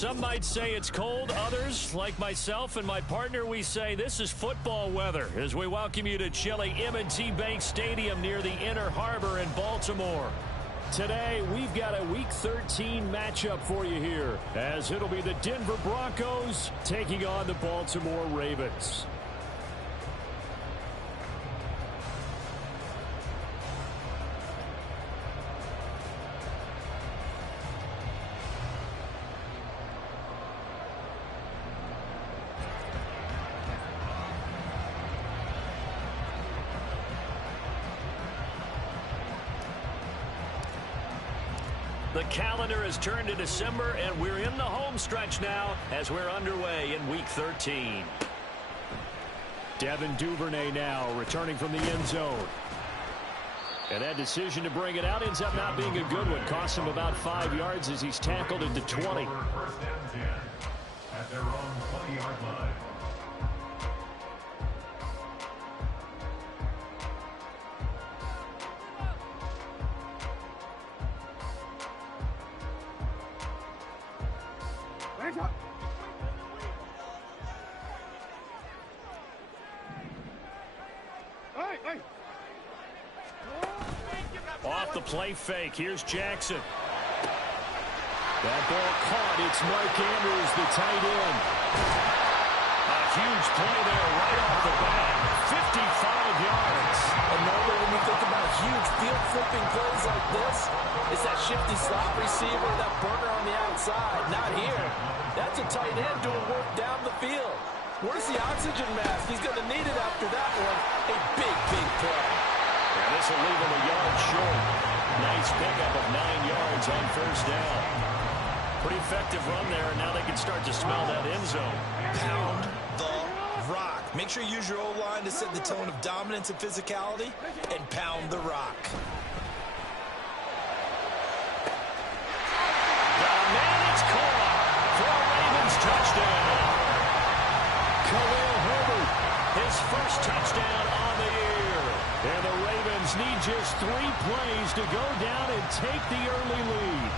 Some might say it's cold. Others, like myself and my partner, we say this is football weather as we welcome you to chilly M&T Bank Stadium near the Inner Harbor in Baltimore. Today, we've got a Week 13 matchup for you here, as it'll be the Denver Broncos taking on the Baltimore Ravens. The calendar has turned to December, and we're in the home stretch now as we're underway in Week 13. Devin Duvernay now returning from the end zone. And that decision to bring it out ends up not being a good one. Costs him about 5 yards as he's tackled into 20. First and 10 at their own 20-yard line. Off the play fake. Here's Jackson. That ball caught. It's Mike Andrews, the tight end. A huge play there right off the bat. 55 yards. And normally when we think about huge field flipping plays like this, it's that shifty slot receiver, that burner on the outside. Not here. That's a tight end doing work down the field. Where's the oxygen mask? He's going to need it after that one. A big, big play. And this will leave him a yard short. Nice pickup of 9 yards on first down. Pretty effective run there, and now they can start to smell that end zone. Pound the rock. Make sure you use your O-line to set the tone of dominance and physicality, and pound the rock. Man, it's caught for a Ravens touchdown. Khalil Herbert, his first touchdown on the year. And the Ravens need just 3 plays to go down and take the early lead.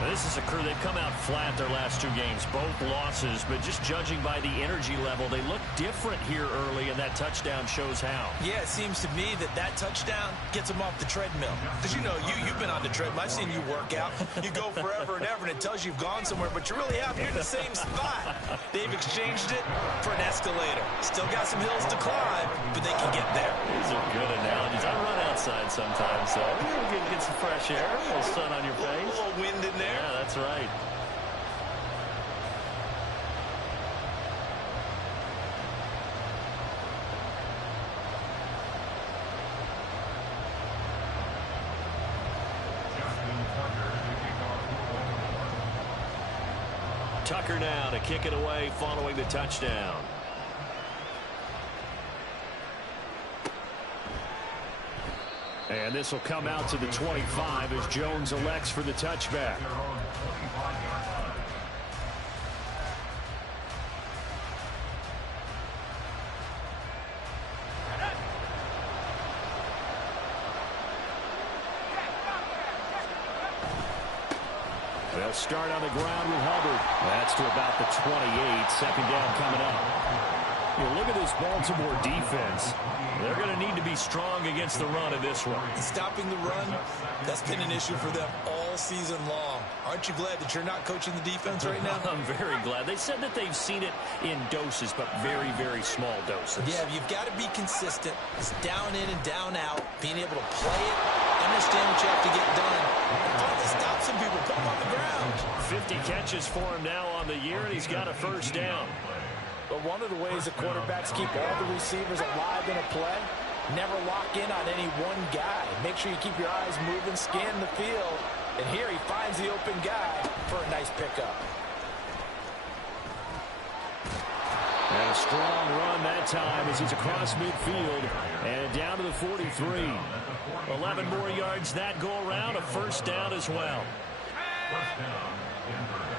Now, this is a crew, they've come out flat their last 2 games, both losses, but just judging by the energy level, they look different here early, and that touchdown shows how. Yeah, it seems to me that touchdown gets them off the treadmill. Because, you know, you've been on the treadmill. I've seen you work out. You go forever and ever, and it tells you you've gone somewhere, but you really haven't. You're in the same spot. They've exchanged it for an escalator. Still got some hills to climb, but they can get there. These are good analogies. I run outside sometimes, so you get some fresh air, a little sun on your face. A little wind in there. Yeah, that's right. Tucker now to kick it away following the touchdown. And this will come out to the 25 as Jones elects for the touchback. They'll start on the ground with Hubbard. That's to about the 28. Second down coming up. You look at this Baltimore defense. They're going to need to be strong against the run in this one. Stopping the run, that's been an issue for them all season long. Aren't you glad that you're not coaching the defense right now? I'm very glad. They said that they've seen it in doses, but very, very small doses. Yeah, you've got to be consistent. It's down in and down out. Being able to play it, understand what you have to get done. And finally stop some people, put them on the ground. 50 catches for him now on the year, and he's got a first down. But one of the ways the quarterbacks keep all the receivers alive in a play, never lock in on any one guy. Make sure you keep your eyes moving, scan the field. And here he finds the open guy for a nice pickup. And a strong run that time as he's across midfield and down to the 43. 11 more yards that go around, a first down as well. First down, Denver.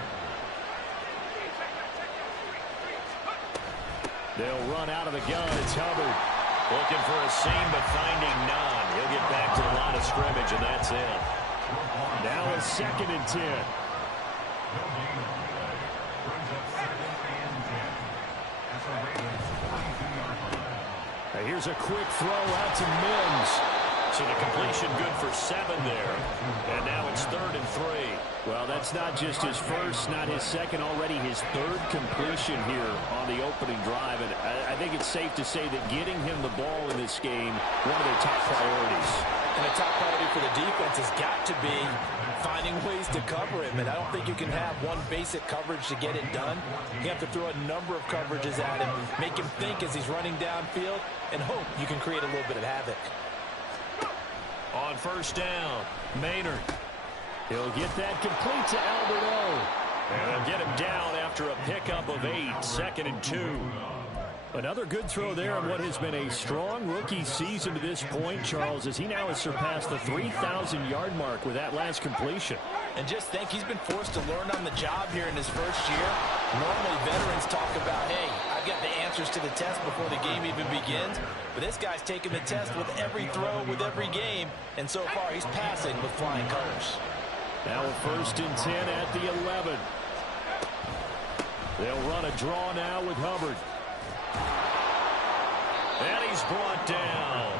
They'll run out of the gun. It's Hubbard looking for a seam, but finding none. He'll get back to the line of scrimmage, and that's it. Now a 2nd and 10. Here's a quick throw out to Mims. So the completion good for 7 there. And now it's 3rd and 3. Well, that's not just his first, not his second, already his 3rd completion here on the opening drive. And I think it's safe to say that getting him the ball in this game, one of their top priorities. And the top priority for the defense has got to be finding ways to cover him. And I don't think you can have one basic coverage to get it done. You have to throw a number of coverages at him, make him think as he's running downfield, and hope you can create a little bit of havoc. On first down, Maynard. He'll get that complete to Alberto. And they'll get him down after a pickup of 8, 2nd and 2. Another good throw there in what has been a strong rookie season to this point, Charles, as he now has surpassed the 3,000-yard mark with that last completion. And just think, he's been forced to learn on the job here in his first year. Normally, veterans talk about, hey, I've got the answers to the test before the game even begins. But this guy's taking the test with every throw, with every game. And so far, he's passing with flying colors. Now a 1st and 10 at the 11. They'll run a draw now with Hubbard. And he's brought down.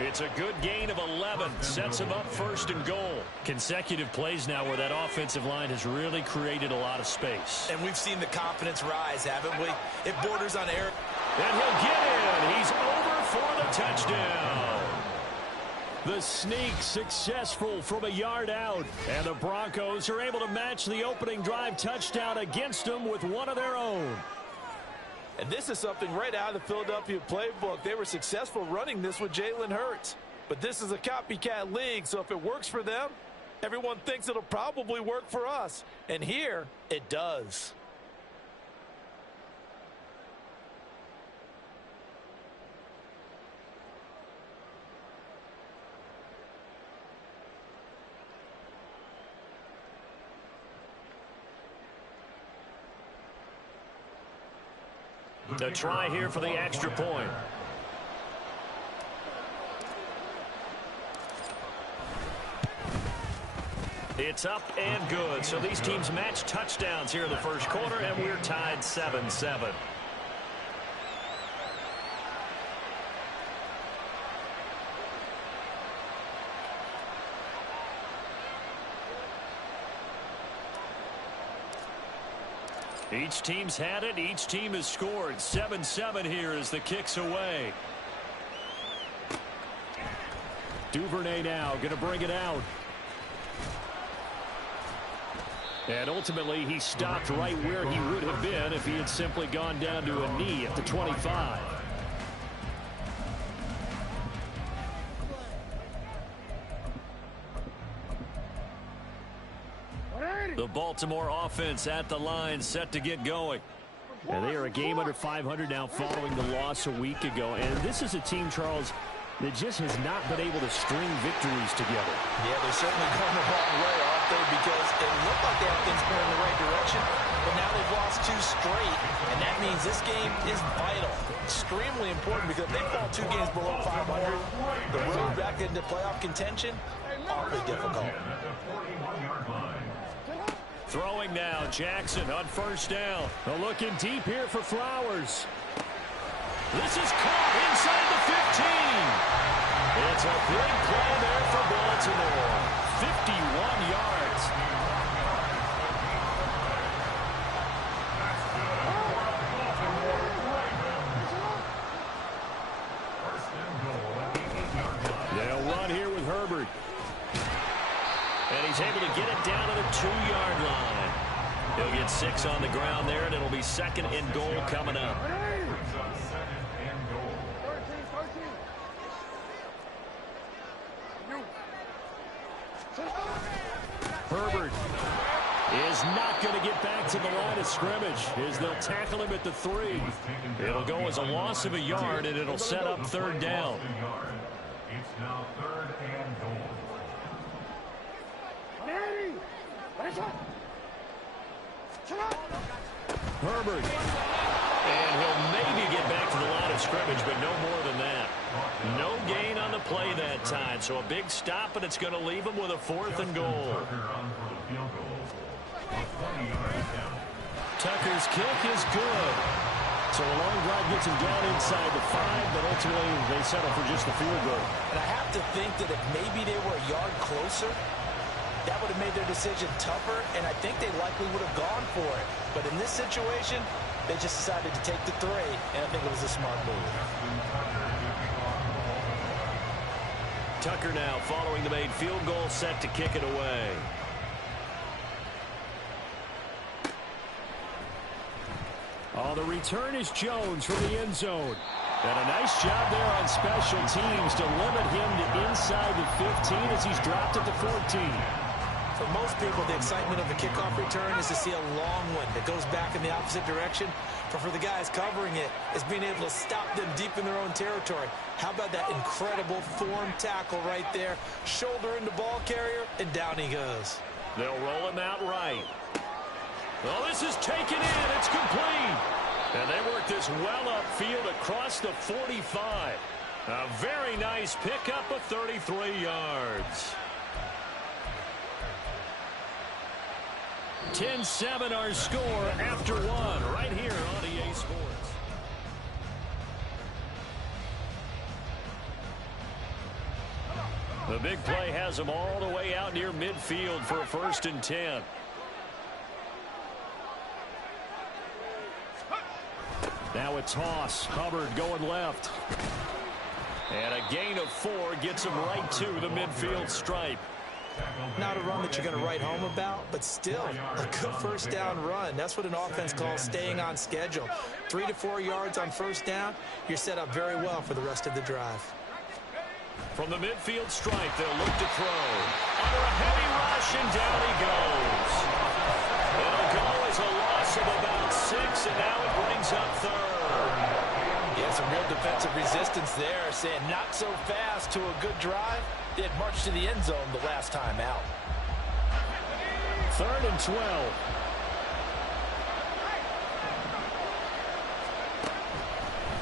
It's a good gain of 11. Sets him up 1st and goal. Consecutive plays now where that offensive line has really created a lot of space. And we've seen the confidence rise, haven't we? It borders on error. And he'll get in. He's over for the touchdown. The sneak successful from a yard out. And the Broncos are able to match the opening drive touchdown against them with one of their own. And this is something right out of the Philadelphia playbook. They were successful running this with Jalen Hurts. But this is a copycat league, so if it works for them, everyone thinks it'll probably work for us. And here, it does. The try here for the extra point. It's up and good. So these teams match touchdowns here in the first quarter, and we're tied 7-7. Each team's had it. Each team has scored. 7-7 here as the kick's away. Duvernay now going to bring it out. And ultimately, he stopped right where he would have been if he had simply gone down to a knee at the 25. The Baltimore offense at the line, set to get going. And they are a game under 500 now following the loss a week ago. And this is a team, Charles, that just has not been able to string victories together. Yeah, they're certainly going the wrong way, aren't they? Because it looked like they had things going in the right direction, but now they've lost 2 straight, and that means this game is vital. Extremely important, because if they fall 2 games below 500, the road back into playoff contention, awfully difficult. Throwing now, Jackson on first down. Looking deep here for Flowers. This is caught inside the 15. It's a big play there for Baltimore. 51 yards. They'll run here with Herbert. And he's able to get it down to the 2-yard line. He'll get 6 on the ground there, and it'll be 2nd and goal coming up. Herbert is not going to get back to the line of scrimmage as they'll tackle him at the 3. It'll go as a loss of a yard, and it'll set up 3rd down. It's now 3rd and goal. Herbert. And he'll maybe get back to the line of scrimmage, but no more than that. No gain on the play that time. So a big stop, and it's going to leave him with a 4th and goal. Tucker's kick is good. So a long drive gets him down inside the 5, but ultimately they settle for just the field goal. And I have to think that if maybe they were a yard closer, that would have made their decision tougher, and I think they likely would have gone for it. But in this situation, they just decided to take the 3, and I think it was a smart move. Tucker now following the made field goal, set to kick it away. Oh, the return is Jones from the end zone. And a nice job there on special teams to limit him to inside the 15 as he's dropped at the 14. For most people, the excitement of the kickoff return is to see a long one that goes back in the opposite direction. But for the guys covering it, it's being able to stop them deep in their own territory. How about that incredible form tackle right there? Shoulder into ball carrier, and down he goes. They'll roll him out right. Well, this is taken in. It's complete. And they work this well upfield across the 45. A very nice pickup of 33 yards. 10-7 our score after 1 right here on EA Sports. The big play has them all the way out near midfield for a 1st and 10. Now a toss. Hubbard going left. And a gain of 4 gets him right to the midfield stripe. Not a run that you're going to write home about, but still a good 1st down run. That's what an offense calls staying on schedule. 3 to 4 yards on 1st down, you're set up very well for the rest of the drive. From the midfield stripe, they'll look to throw. Under a heavy rush, and down he goes. It'll go as a loss of about 6, and now it brings up 3rd. Yeah, some real defensive resistance there, saying not so fast to a good drive. They had marched to the end zone the last time out. 3rd and 12.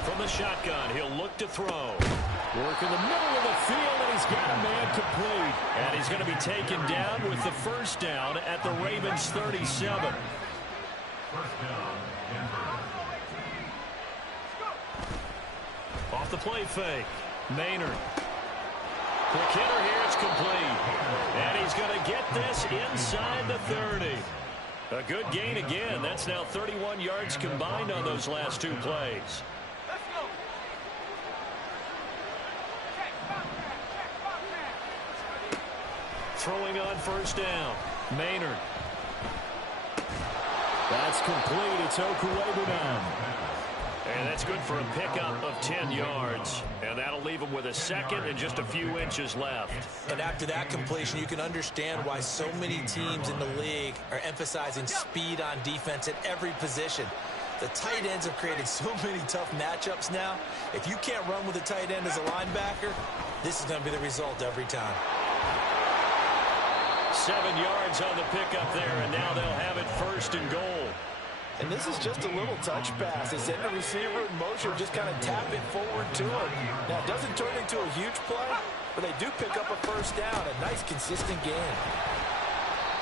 From the shotgun, he'll look to throw. Work in the middle of the field, and he's got a man complete. And he's going to be taken down with the 1st down at the Ravens' 37. Off the play fake. Maynard. Quick hitter here, it's complete. And he's going to get this inside the 30. A good gain again. That's now 31 yards combined on those last 2 plays. Throwing on 1st down. Maynard. That's complete. It's Okuwebunan. And that's good for a pickup of 10 yards. And that'll leave him with a 2nd and just a few inches left. And after that completion, you can understand why so many teams in the league are emphasizing speed on defense at every position. The tight ends have created so many tough matchups now. If you can't run with a tight end as a linebacker, this is going to be the result every time. 7 yards on the pickup there, and now they'll have it 1st and goal. And this is just a little touch pass. They send the receiver in motion, just kind of tap it forward to him. Now, it doesn't turn into a huge play, but they do pick up a 1st down. A nice, consistent gain.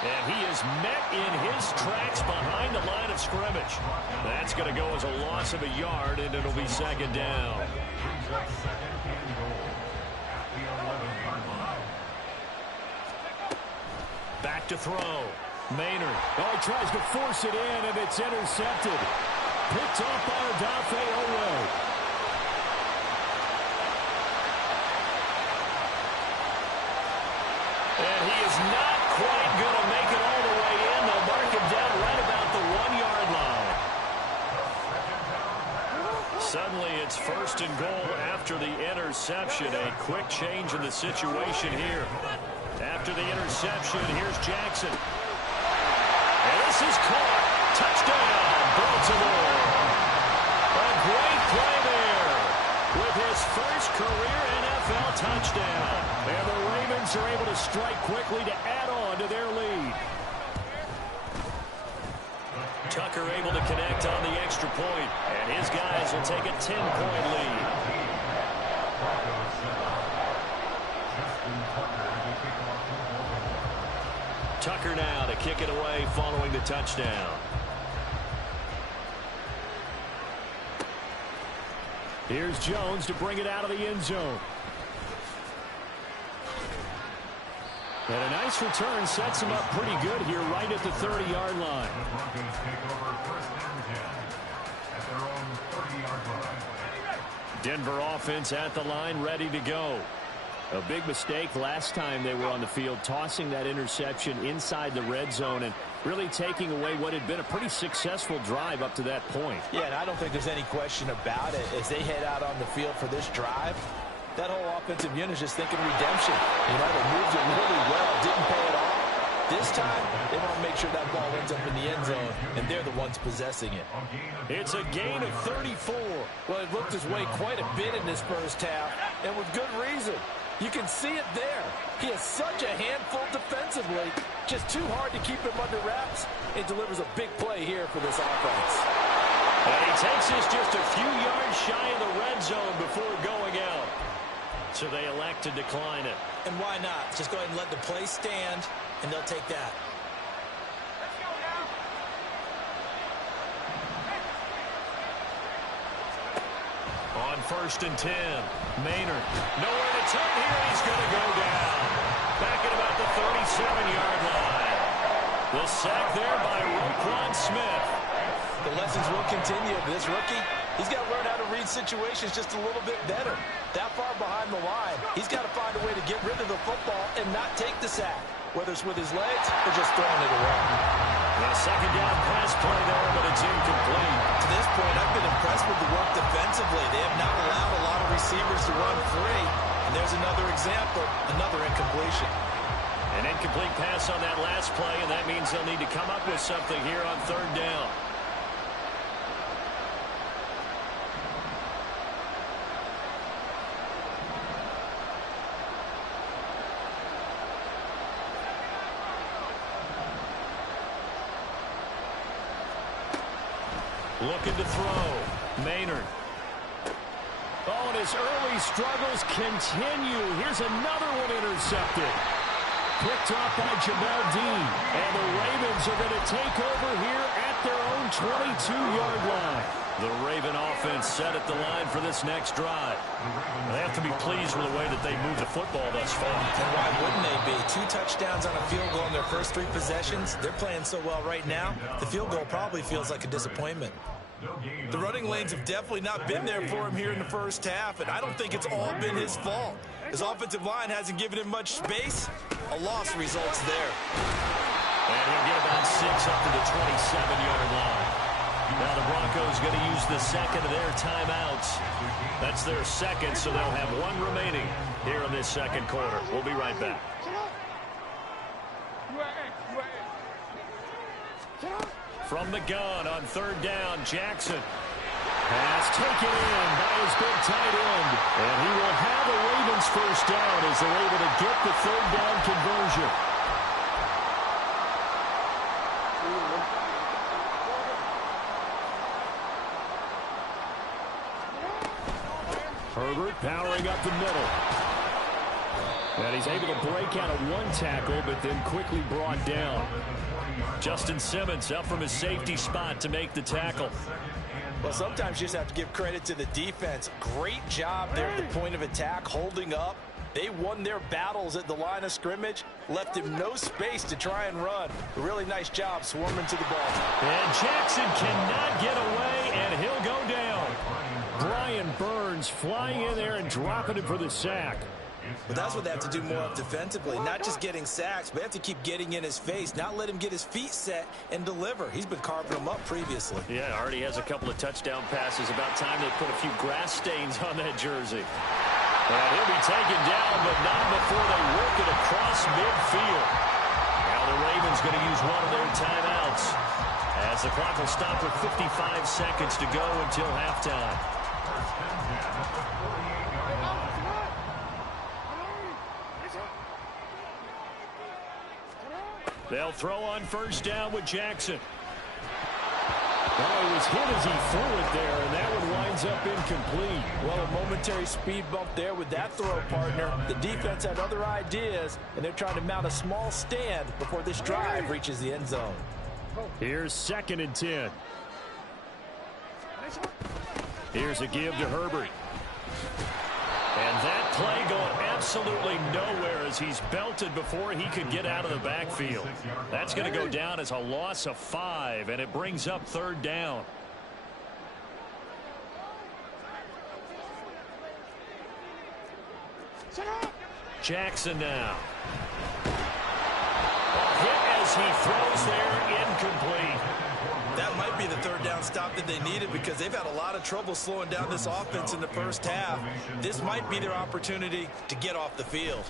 And he is met in his tracks behind the line of scrimmage. That's going to go as a loss of a yard, and it'll be 2nd down. Back to throw. Maynard. Oh, he tries to force it in, and it's intercepted. Picked off by Odafe Owe. And he is not quite going to make it all the way in. They'll mark him down right about the 1-yard line. Suddenly, it's 1st and goal after the interception. A quick change in the situation here. After the interception, here's Jackson. And this is caught. Touchdown, Baltimore. A great play there with his first career NFL touchdown. And the Ravens are able to strike quickly to add on to their lead. Tucker able to connect on the extra point, and his guys will take a 10-point lead. Tucker now to kick it away following the touchdown. Here's Jones to bring it out of the end zone. And a nice return sets him up pretty good here right at the 30-yard line. The Broncos take over first and 10 at their own 30-yard line. Denver offense at the line, ready to go. A big mistake last time they were on the field, tossing that interception inside the red zone and really taking away what had been a pretty successful drive up to that point. Yeah, and I don't think there's any question about it. As they head out on the field for this drive, that whole offensive unit is just thinking redemption. You know, they moved it really well, didn't pay it off. This time, they want to make sure that ball ends up in the end zone, and they're the ones possessing it. It's a gain of 34. Well, it looked his way quite a bit in this first half, and with good reason. You can see it there. He has such a handful defensively, just too hard to keep him under wraps, and delivers a big play here for this offense. And he takes us just a few yards shy of the red zone before going out. So they elect to decline it. And why not? Just go ahead and let the play stand, and they'll take that. On 1st and 10, Maynard. Nowhere to turn here. He's going to go down. Back at about the 37-yard line. The sack there by Roquan Smith. The lessons will continue. This rookie, he's got to learn how to read situations just a little bit better. That far behind the line, he's got to find a way to get rid of the football and not take the sack, whether it's with his legs or just throwing it away. A second down pass play there, but it's incomplete. To this point, I've been impressed with the work defensively. They have not allowed a lot of receivers to run free. And there's another example, another incompletion. An incomplete pass on that last play, and that means they'll need to come up with something here on 3rd down. Looking to throw. Maynard. Oh, and his early struggles continue. Here's another one intercepted. Picked off by Jamel Dean. And the Ravens are going to take over here at their own 22-yard line. The Raven offense set at the line for this next drive. They have to be pleased with the way that they moved the football thus far. And why wouldn't they be? 2 touchdowns on a field goal in their first 3 possessions. They're playing so well right now, the field goal probably feels like a disappointment. The running lanes have definitely not been there for him here in the first half, and I don't think it's all been his fault. His offensive line hasn't given him much space. A loss results there. And he'll get about 6 up to the 27-yard line. Now the Broncos going to use the second of their timeouts. That's their second, so they'll have 1 remaining here in this second quarter. We'll be right back. From the gun on 3rd down, Jackson. Pass taken in by his big tight end. And he will have a Ravens first down as they're able to get the 3rd down conversion. Herbert powering up the middle. And he's able to break out of 1 tackle, but then quickly brought down. Justin Simmons up from his safety spot to make the tackle. Well, sometimes you just have to give credit to the defense. Great job there at the point of attack, holding up. They won their battles at the line of scrimmage, left him no space to try and run. A really nice job swarming to the ball. And Jackson cannot get away, and he'll go down. Brian Burns flying in there and dropping him for the sack. But that's what they have to do more of defensively, not just getting sacks, but they have to keep getting in his face, not let him get his feet set and deliver. He's been carving them up previously. Yeah, already has a couple of touchdown passes. About time they put a few grass stains on that jersey. And he'll be taken down, but not before they work it across midfield. Now the Ravens going to use 1 of their timeouts as the clock will stop with 55 seconds to go until halftime. They'll throw on 1st down with Jackson. Well, he was hit as he threw it there, and that one winds ends up incomplete. Well, a momentary speed bump there with that throw, partner. The defense had other ideas, and they're trying to mount a small stand before this drive reaches the end zone. Here's 2nd and 10. Here's a give to Herbert. And that play going absolutely nowhere as he's belted before he could get out of the backfield. That's going to go down as a loss of 5, and it brings up 3rd down. Jackson now. Hit as he throws there, incomplete. That might be the 3rd down stop that they needed because they've had a lot of trouble slowing down this offense in the first half. This might be their opportunity to get off the field.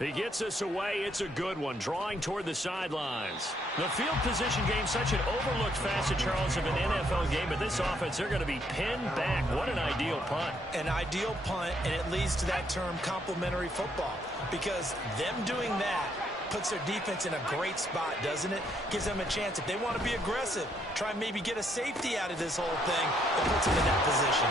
He gets us away. It's a good one, drawing toward the sidelines. The field position game, such an overlooked facet, Charles, of an NFL game. But this offense, they're going to be pinned back. What an ideal punt. An ideal punt, and it leads to that term complementary football. Because them doing that puts their defense in a great spot, doesn't it? Gives them a chance. If they want to be aggressive, try and maybe get a safety out of this whole thing, it puts them in that position.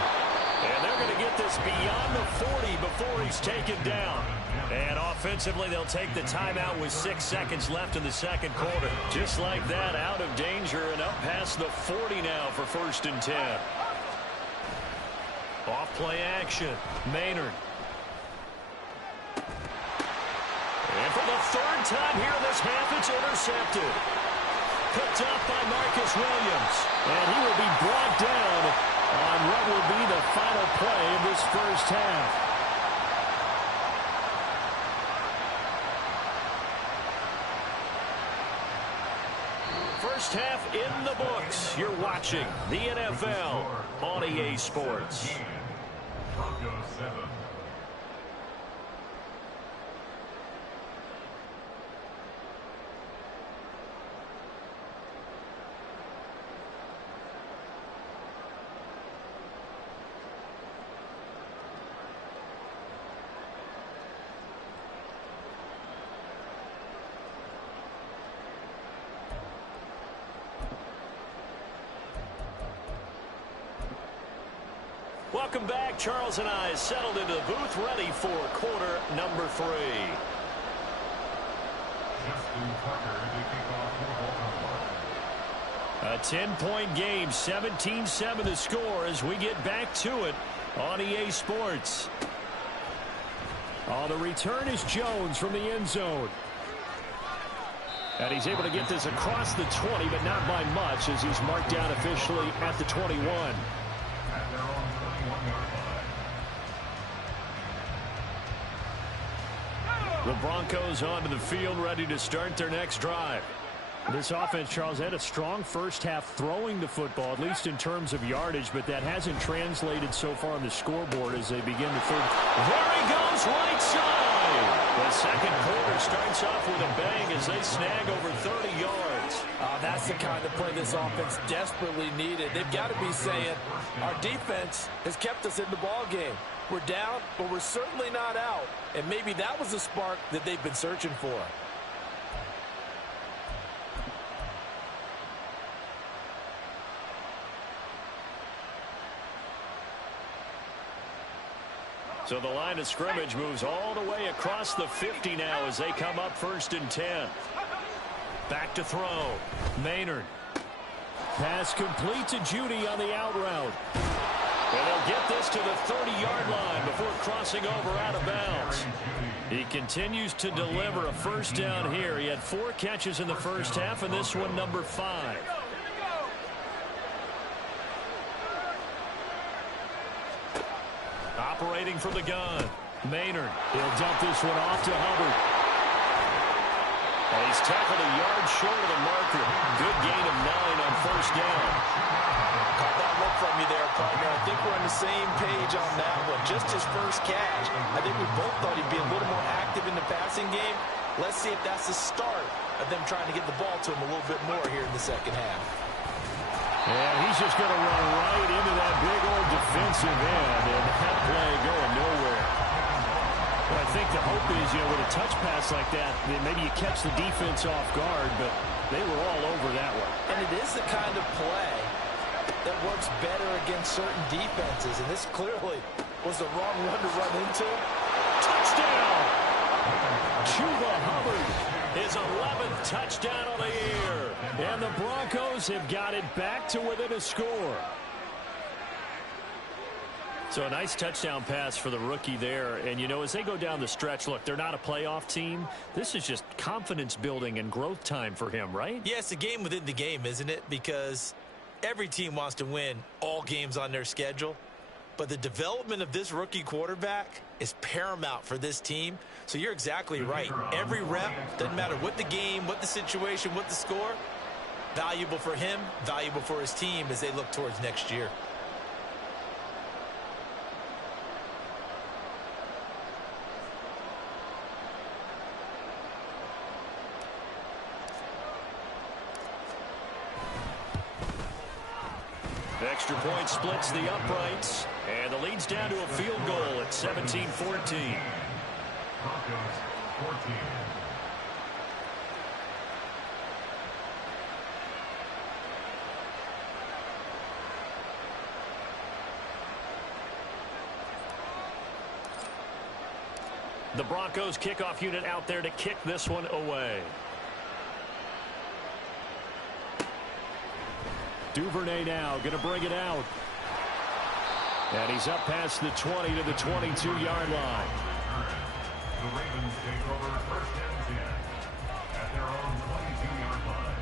And they're going to get this beyond the 40 before he's taken down. And offensively, they'll take the timeout with 6 seconds left in the 2nd quarter. Just like that, out of danger and up past the 40 now for 1st and 10. Off play action. Maynard. And for the 3rd time here in this half, it's intercepted. Picked up by Marcus Williams. And he will be brought down on what will be the final play of this first half. First half in the books. You're watching the NFL on EA Sports. Broncos 7. Welcome back. Charles and I settled into the booth, ready for quarter number 3. Justin Tucker to kick off for Baltimore. A 10-point game, 17-7 the score as we get back to it on EA Sports. The return is Jones from the end zone. And he's able to get this across the 20, but not by much as he's marked down officially at the 21. At their own 31-yard line. The Broncos onto the field, ready to start their next drive. This offense, Charles, had a strong first half throwing the football, at least in terms of yardage, but that hasn't translated so far on the scoreboard as they begin the 3rd. There he goes, right side. The 2nd quarter starts off with a bang as they snag over 30 yards. That's the kind of play this offense desperately needed. They've got to be saying, our defense has kept us in the ball game. We're down, but we're certainly not out. And maybe that was the spark that they've been searching for. So the line of scrimmage moves all the way across the 50 now as they come up 1st and 10. Back to throw. Maynard. Pass complete to Judy on the out route. And they'll get this to the 30-yard line before crossing over out of bounds. He continues to deliver a first down here. He had 4 catches in the first half, and this one number 5. Operating from the gun. Maynard. He'll dump this one off to Hubbard. And he's tackled a yard short of the marker. Good gain of 9 on first down. Caught that look from you there, partner. I think we're on the same page on that one. Just his first catch. I think we both thought he'd be a little more active in the passing game. Let's see if that's the start of them trying to get the ball to him a little bit more here in the second half. And he's just going to run right into that big old defensive end, and that play going nowhere. Well, I think the hope is, with a touch pass like that, then maybe you catch the defense off guard, but they were all over that one. And it is the kind of play that works better against certain defenses, and this clearly was the wrong one to run into. Touchdown! Chuba Hubbard, his 11th touchdown of the year. And the Broncos have got it back to within a score. So a nice touchdown pass for the rookie there. And, you know, as they go down the stretch, look, they're not a playoff team. This is just confidence building and growth time for him, right? Yeah, it's a game within the game, isn't it? Because every team wants to win all games on their schedule. But the development of this rookie quarterback is paramount for this team. So you're exactly right. Every rep, doesn't matter what the game, what the situation, what the score, valuable for him, valuable for his team as they look towards next year. Extra point splits the uprights, and the lead's down to a field goal at 17-14. Broncos 14. The Broncos kickoff unit out there to kick this one away. Duvernay now going to bring it out. And he's up past the 20 to the 22-yard line. The Ravens take over first and 10 at their own 22-yard line.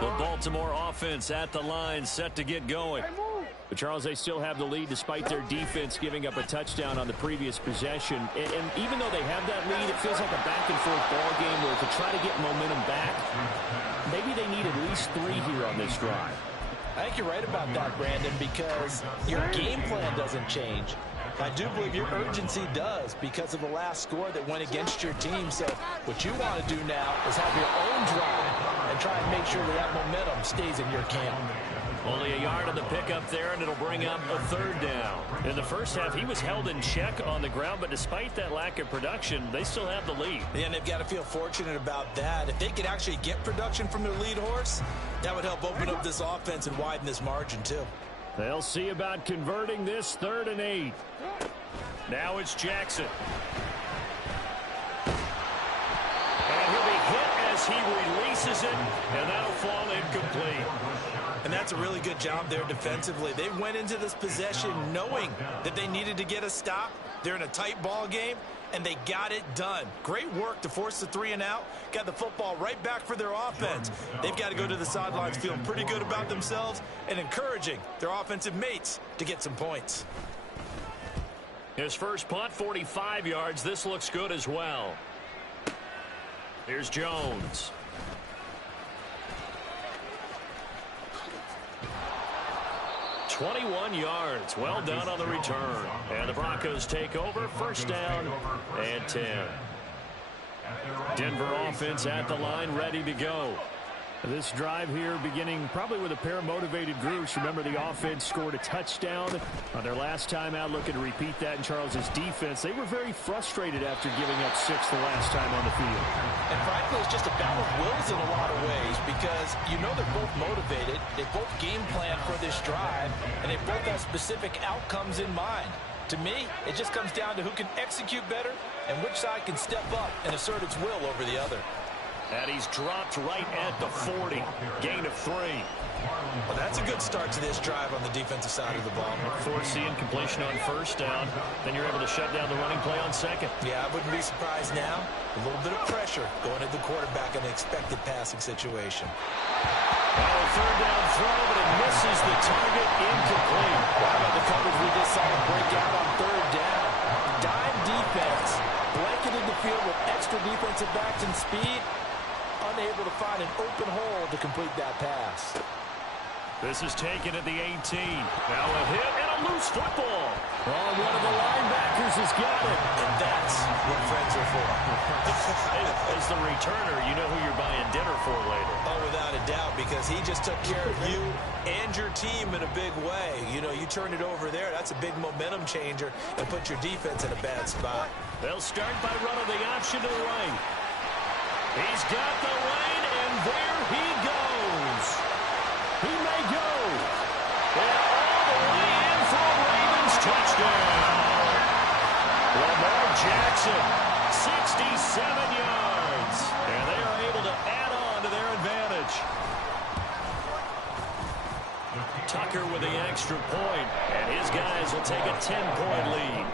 The Baltimore offense at the line, set to get going. But, Charles, they still have the lead despite their defense giving up a touchdown on the previous possession. And even though they have that lead, it feels like a back-and-forth ball game where to try to get momentum back, maybe they need at least 3 here on this drive. I think you're right about that, Brandon, because your game plan doesn't change. I do believe your urgency does because of the last score that went against your team. So what you want to do now is have your own drive and try and make sure that momentum stays in your camp. Only a yard on the pickup there, and it'll bring up a 3rd down. In the first half, he was held in check on the ground, but despite that lack of production, they still have the lead. And they've got to feel fortunate about that. If they could actually get production from their lead horse, that would help open up this offense and widen this margin, too. They'll see about converting this 3rd and 8. Now it's Jackson. And he'll be hit as he releases it, and that'll fall incomplete. And that's a really good job there defensively. They went into this possession knowing that they needed to get a stop. They're in a tight ball game, and they got it done. Great work to force the 3 and out. Got the football right back for their offense. They've got to go to the sidelines feeling pretty good about themselves and encouraging their offensive mates to get some points. His first punt, 45 yards. This looks good as well. Here's Jones. .21 yards. Well done on the return. And the Broncos take over. First down and 10. Denver offense at the line, ready to go. This drive here beginning probably with a pair of motivated groups. Remember, the offense scored a touchdown on their last time out. Looking to repeat that in Charles's defense. They were very frustrated after giving up 6 the last time on the field. And frankly, it's just a battle of wills in a lot of ways because you know they're both motivated. They both game plan for this drive, and they both have specific outcomes in mind. To me, it just comes down to who can execute better and which side can step up and assert its will over the other. And he's dropped right at the 40. Gain of 3. Well, that's a good start to this drive on the defensive side of the ball. Force the incompletion on first down. Then you're able to shut down the running play on second. Yeah, I wouldn't be surprised now. A little bit of pressure going at the quarterback in an expected passing situation. Well, 3rd down throw, but it misses the target, incomplete. How about the coverage we just saw break out on 3rd down? Dime defense, blanketed the field with extra defensive backs and speed. Unable to find an open hole to complete that pass. This is taken at the 18. Now a hit and a loose football. Oh, one of the linebackers has got it. And that's what friends are for. As the returner, you know who you're buying dinner for later. Oh, without a doubt, because he just took care of you and your team in a big way. You know, you turn it over there, that's a big momentum changer and put your defense in a bad spot. They'll start by running the option to the right. He's got the lane, and there he goes. He may go. And all the way in for a Ravens touchdown. Lamar Jackson, 67 yards. And they are able to add on to their advantage. Tucker with the extra point, and his guys will take a 10-point lead.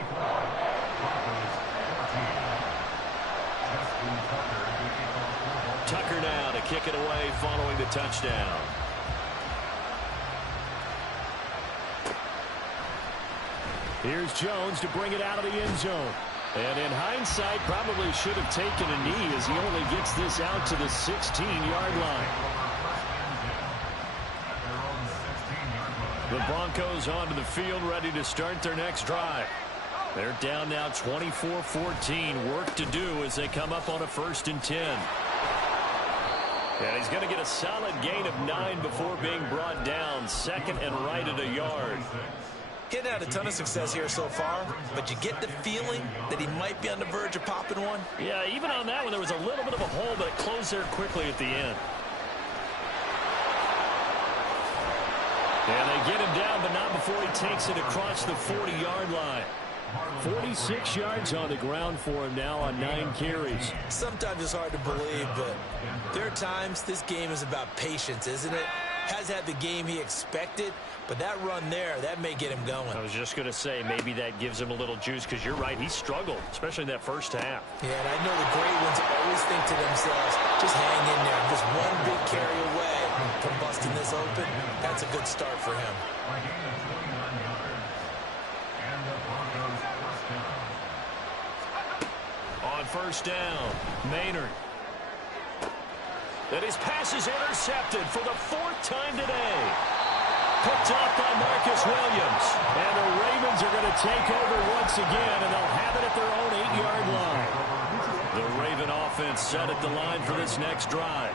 Tucker now to kick it away following the touchdown. Here's Jones to bring it out of the end zone. And in hindsight, probably should have taken a knee as he only gets this out to the 16-yard line. The Broncos onto the field, ready to start their next drive. They're down now 24-14. Work to do as they come up on a 1st and 10. And he's going to get a solid gain of 9 before being brought down. 2nd and right at a yard. Getting out a ton of success here so far, but you get the feeling that he might be on the verge of popping one. Yeah, even on that one, there was a little bit of a hole, but it closed there quickly at the end. And they get him down, but not before he takes it across the 40-yard line. 46 yards on the ground for him now on 9 carries. Sometimes it's hard to believe, but there are times this game is about patience, isn't it? Has had the game he expected, but that run there, that may get him going. I was just going to say, maybe that gives him a little juice, because you're right, he struggled, especially in that first half. Yeah, and I know the great ones always think to themselves, just hang in there. Just one big carry away from busting this open. That's a good start for him. On 1st down, Maynard. And his pass is intercepted for the 4th time today. Picked off by Marcus Williams. And the Ravens are going to take over once again, and they'll have it at their own 8-yard line. The Raven offense set at the line for this next drive.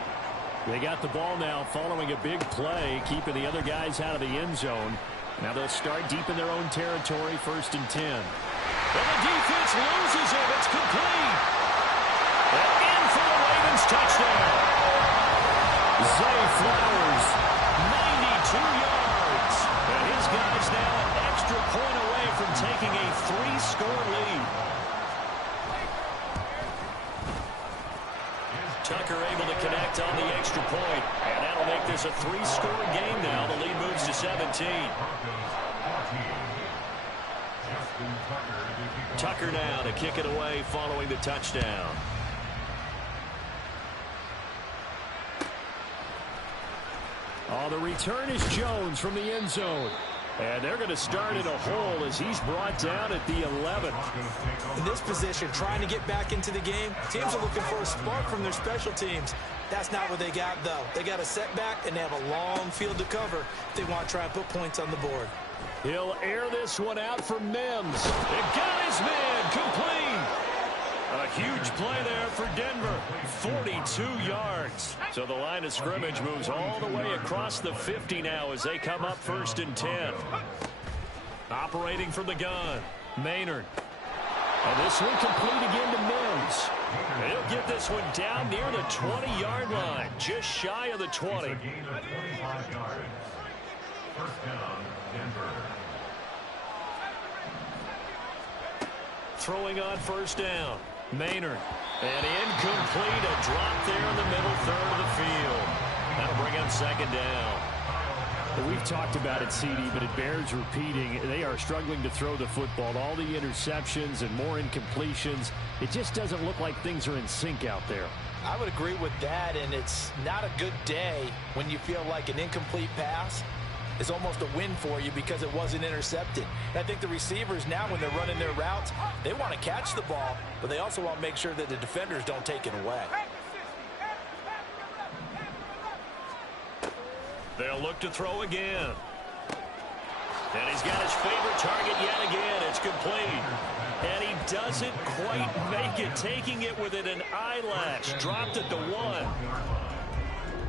They got the ball now following a big play, keeping the other guys out of the end zone. Now they'll start deep in their own territory, 1st and 10. And the defense loses it. It's complete. And in for the Ravens touchdown. Zay Flowers, 92 yards. And his guys now an extra point away from taking a 3-score lead. Tucker able to connect on the extra point. And that'll make this a 3-score game now. The lead moves to 17. Tucker now to kick it away following the touchdown. Oh, the return is Jones from the end zone. And they're going to start in a hole as he's brought down at the 11. In this position, trying to get back into the game, teams are looking for a spark from their special teams. That's not what they got, though. They got a setback, and they have a long field to cover if they want to try and put points on the board. He'll air this one out for Mims. It got his man complete. A huge play there for Denver. 42 yards. So the line of scrimmage moves all the way across the 50 now as they come up 1st and 10. Operating from the gun, Maynard. And this one complete again to Mims. And he'll get this one down near the 20-yard line, just shy of the 20. 1st down, Denver. Throwing on 1st down, Maynard. And incomplete, a drop there in the middle 3rd of the field. That'll bring up 2nd down. We've talked about it, CD, but it bears repeating. They are struggling to throw the football. All the interceptions and more incompletions. It just doesn't look like things are in sync out there. I would agree with that, and it's not a good day when you feel like an incomplete pass is almost a win for you because it wasn't intercepted. And I think the receivers now, when they're running their routes, they want to catch the ball, but they also want to make sure that the defenders don't take it away. They'll look to throw again. And he's got his favorite target yet again. It's complete. And he doesn't quite make it, taking it within an eyelash. Dropped at the 1.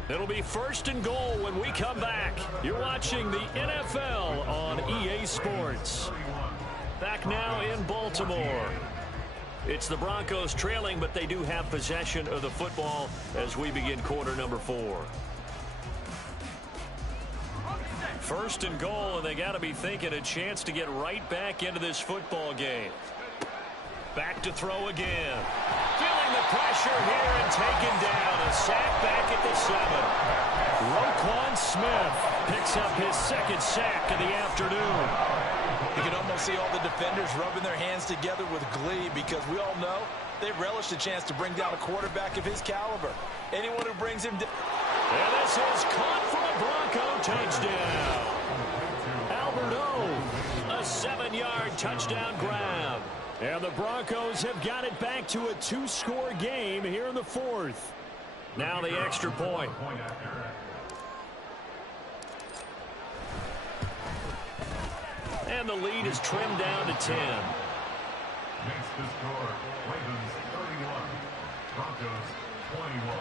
It'll be 1st and goal when we come back. You're watching the NFL on EA Sports. Back now in Baltimore. It's the Broncos trailing, but they do have possession of the football as we begin quarter number 4. First and goal, and they got to be thinking a chance to get right back into this football game. Back to throw again. Feeling the pressure here and taken down. A sack back at the 7. Roquan Smith picks up his second sack of the afternoon. You can almost see all the defenders rubbing their hands together with glee because we all know they relish the chance to bring down a quarterback of his caliber. Anyone who brings him down. And this is caught for a Bronco touchdown. Alberto, a 7-yard touchdown grab. And the Broncos have got it back to a 2-score game here in the 4th. Now the extra point. And the lead is trimmed down to 10. Next to score, Ravens 31, Broncos 21.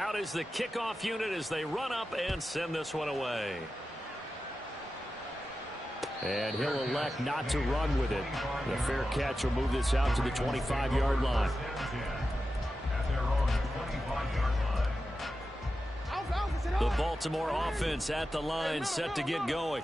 Out is the kickoff unit as they run up and send this one away. And he'll elect not to run with it. The fair catch will move this out to the 25-yard line. The Baltimore offense at the line, set to get going.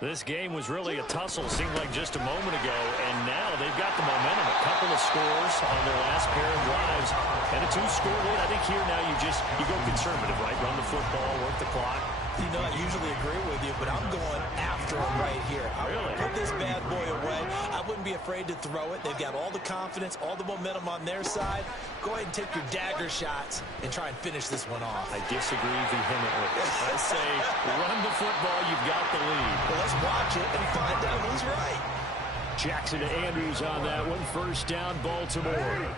This game was really a tussle, seemed like just a moment ago, and now they've got the momentum. A couple of scores on their last pair of drives, and a 2-score lead. I think here now you go conservative, right? Run the football, work the clock. You know, I usually agree with you, but I'm going after him right here. I Really? put this bad boy away. I wouldn't be afraid to throw it. They've got all the confidence, all the momentum on their side. Go ahead and take your dagger shots and try and finish this one off. I disagree vehemently. I say run the football, you've got the lead. Well, let's watch it and find out who's right. Jackson to Andrews on that one. First down, Baltimore.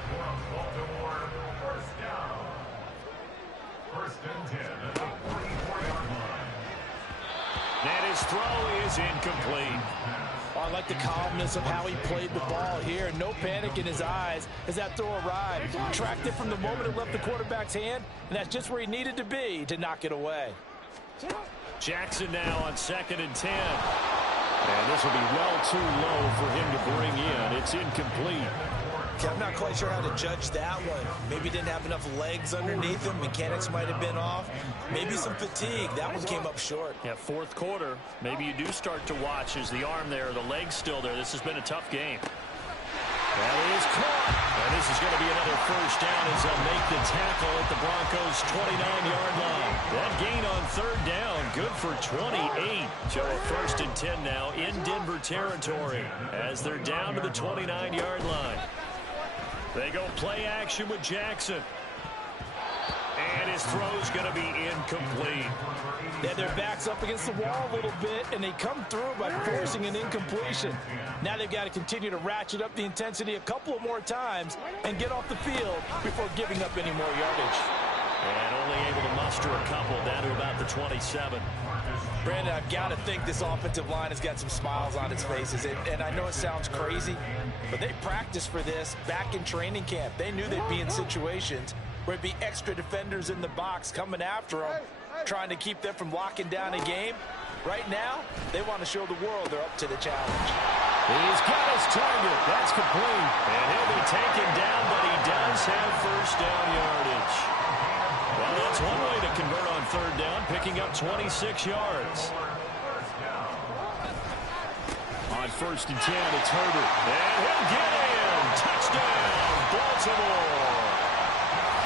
First and 10 at the 44-yard line. And his throw is incomplete. Oh, I like the calmness of how he played the ball here. No panic in his eyes as that throw arrived. Tracked it from the moment it left the quarterback's hand, and that's just where he needed to be to knock it away. Jackson now on 2nd and 10. And this will be well too low for him to bring in. It's incomplete. Okay, I'm not quite sure how to judge that one. Maybe didn't have enough legs underneath him. Mechanics might have been off. Maybe some fatigue. That one came up short. Yeah, 4th quarter. Maybe you do start to watch as the arm there, the leg's still there. This has been a tough game. That is caught. And this is going to be another first down as they'll make the tackle at the Broncos' 29-yard line. That gain on 3rd down, good for 28. So a 1st and 10 now in Denver territory as they're down to the 29-yard line. They go play action with Jackson. And his throw's going to be incomplete. They had their backs up against the wall a little bit, and they come through by forcing an incompletion. Now they've got to continue to ratchet up the intensity a couple of more times and get off the field before giving up any more yardage. And only able to muster a couple down to about the 27. Brandon, I've got to think this offensive line has got some smiles on its faces. And I know it sounds crazy, but they practiced for this back in training camp. They knew they'd be in situations where it'd be extra defenders in the box coming after them, trying to keep them from locking down a game. Right now, they want to show the world they're up to the challenge. He's got his target. That's complete. And he'll be taken down, but he does have first down yardage. Well, that's one way to convert on 3rd down, picking up 26 yards. On 1st and 10, it's Herbert. And he'll get in. Touchdown, Baltimore.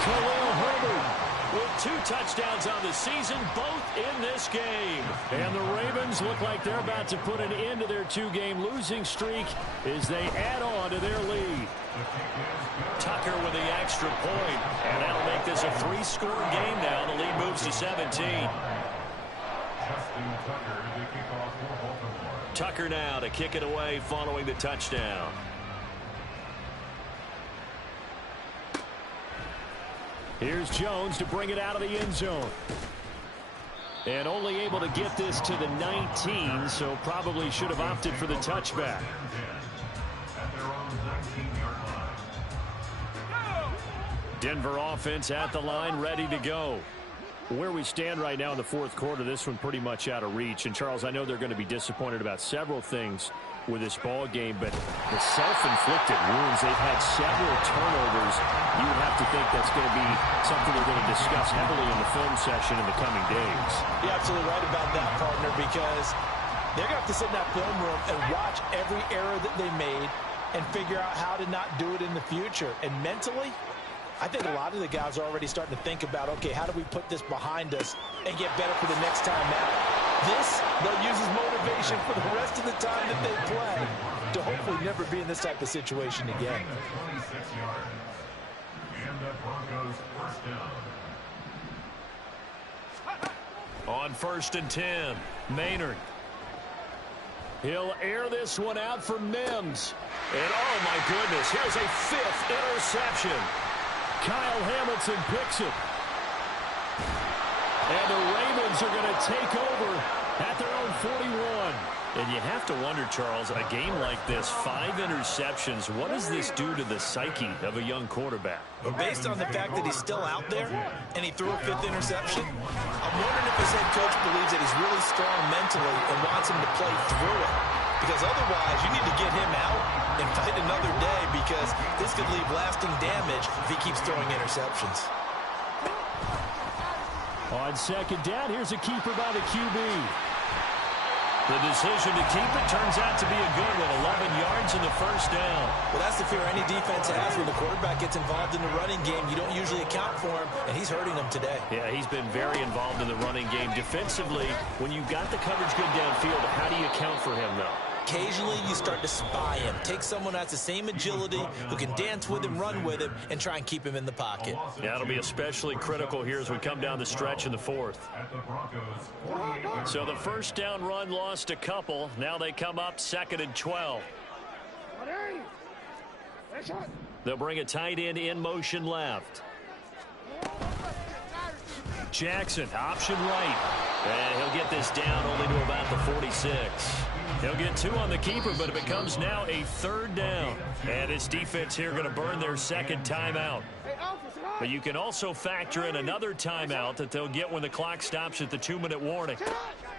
Khalil Herbert with 2 touchdowns on the season, both in this game. And the Ravens look like they're about to put an end to their 2-game losing streak as they add on to their lead. Tucker with the extra point, and that'll make this a 3-score game now. The lead moves to 17. Tucker now to kick it away following the touchdown. Here's Jones to bring it out of the end zone. And only able to get this to the 19, so probably should have opted for the touchback. Denver offense at the line, ready to go. Where we stand right now in the fourth quarter, this one pretty much out of reach. And, Charles, I know they're going to be disappointed about several things with this ball game, but the self-inflicted wounds, they've had several turnovers. You would have to think that's going to be something they're going to discuss heavily in the film session in the coming days. You're absolutely right about that, partner, because they're going to have to sit in that film room and watch every error that they made and figure out how to not do it in the future. And mentally, I think a lot of the guys are already starting to think about, okay, how do we put this behind us and get better for the next time out? This, they'll use as motivation for the rest of the time that they play to hopefully never be in this type of situation again. 26 yards. And the Broncos first down. On 1st and 10, Maynard. He'll air this one out for Mims. And, oh, my goodness, here's a 5th interception. Kyle Hamilton picks it. And the Ravens are going to take over at their own 41. And you have to wonder, Charles, a game like this, 5 interceptions, what does this do to the psyche of a young quarterback? But based on the fact that he's still out there and he threw a 5th interception, I'm wondering if his head coach believes that he's really strong mentally and wants him to play through it. Because otherwise, you need to get him out and fight another day, because this could leave lasting damage if he keeps throwing interceptions. On 2nd down, here's a keeper by the QB. The decision to keep it turns out to be a good one. 11 yards in the first down. Well, that's the fear any defense has when the quarterback gets involved in the running game. You don't usually account for him, and he's hurting them today. Yeah, he's been very involved in the running game. Defensively, when you've got the coverage good downfield, how do you account for him, though? Occasionally, you start to spy him. Take someone who has the same agility, who can dance with him, run with him, and try and keep him in the pocket. Yeah, it'll be especially critical here as we come down the stretch in the 4th. So the first down run lost a couple. Now they come up 2nd and 12. They'll bring a tight end in motion left. Jackson, option right. And he'll get this down only to about the 46. He'll get 2 on the keeper, but it becomes now a 3rd down. And this defense here going to burn their 2nd timeout. But you can also factor in another timeout that they'll get when the clock stops at the 2-minute warning.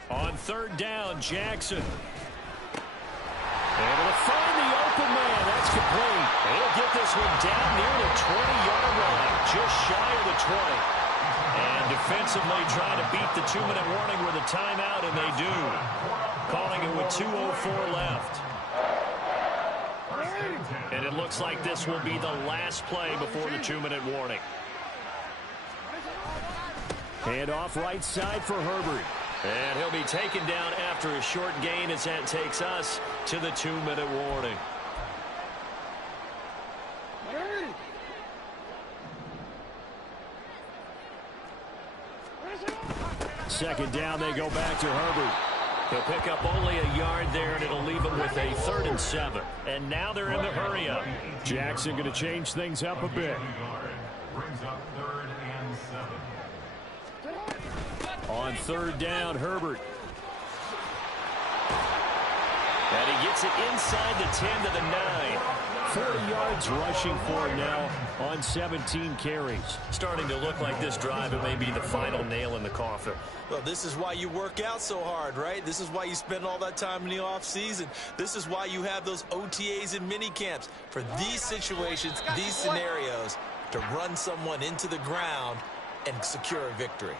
On 3rd down, Jackson. Able to find the open man. That's complete. He'll get this one down near the 20-yard line, just shy of the 20. And defensively trying to beat the 2-minute warning with a timeout, and they do. Calling it with 2:04 left. And it looks like this will be the last play before the 2-minute warning. Hand off right side for Herbert. And he'll be taken down after a short gain as that takes us to the 2-minute warning. Second down, they go back to Herbert. He'll pick up only a yard there, and it'll leave him with a 3rd and 7. And now they're in the hurry-up. Jackson going to change things up a bit. Brings up 3rd and 7. On 3rd down, Herbert. And he gets it inside the 10 to the 9. 40 yards rushing for him now on 17 carries. Starting to look like this drive, it may be the final nail in the coffin. Well, this is why you work out so hard, right? This is why you spend all that time in the offseason. This is why you have those OTAs and mini camps. For these situations, these scenarios, to run someone into the ground and secure a victory.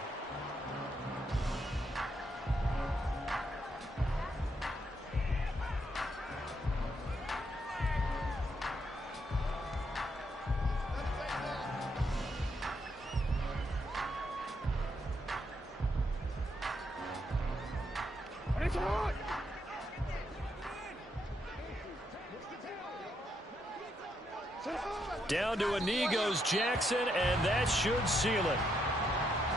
Down to a knee goes Jackson, and that should seal it.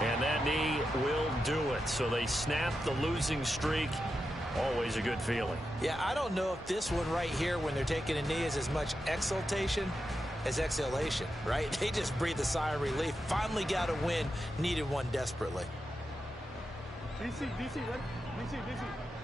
And that knee will do it. So they snap the losing streak. Always a good feeling. Yeah, I don't know if this one right here when they're taking a knee is as much exultation as exhalation, right? They just breathe a sigh of relief. Finally got a win. Needed one desperately. DC, right? DC.